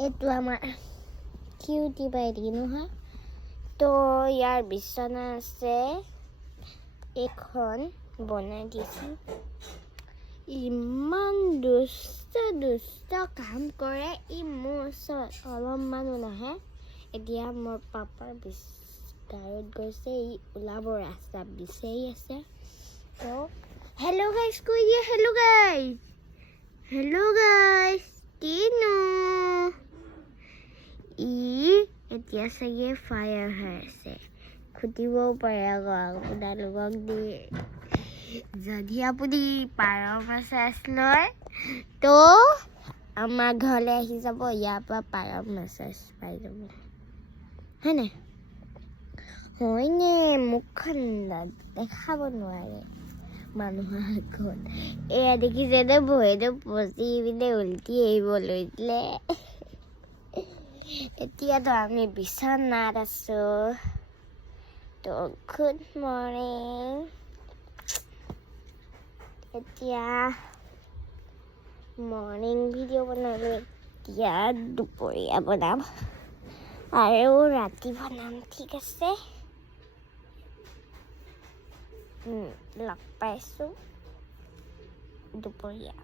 এইটো আমাৰ কিউটি বাইটি নহয় তো ইয়াৰ বিছনা আছে এখন বনাই দিছোঁ ইমান দুষ্ট কাম কৰে ই মোৰ ওচৰত অলপমানো নাহে এতিয়া মোৰ পাপাৰ গাড়ীত গৈছে ই ওলাব ৰাস্তা বিচাৰি আছে তো হেল্ল' গাইজ কৈ দিয়ে হেল্ল' গাইজ টিনু ই এতিয়া চাগে ফায়াৰ হৈ আছে খুটিবও পাৰে আকৌ আপোনালোকক দিয়ে যদি আপুনি পাৰ মাছাজ লয় তো আমাৰ ঘৰলৈ আহি যাব ইয়াৰ পৰা পাৰ মাছাজ পাই যাব হয়নে হয়নে মুখখন দেখাব নোৱাৰে মানুহৰ আগত এয়া দেখিছেনে ভৰিটো পচি পিনে উল্টি আহিব লৈছিলে এতিয়াতো আমি বিচনাত আছো তো গুড মৰ্ণিং এতিয়া মৰ্ণিং ভিডিঅ' বনালোঁ এতিয়া দুপৰীয়া বনাম আৰু ৰাতি বনাম ঠিক আছে লগ পাইছোঁ দুপৰীয়া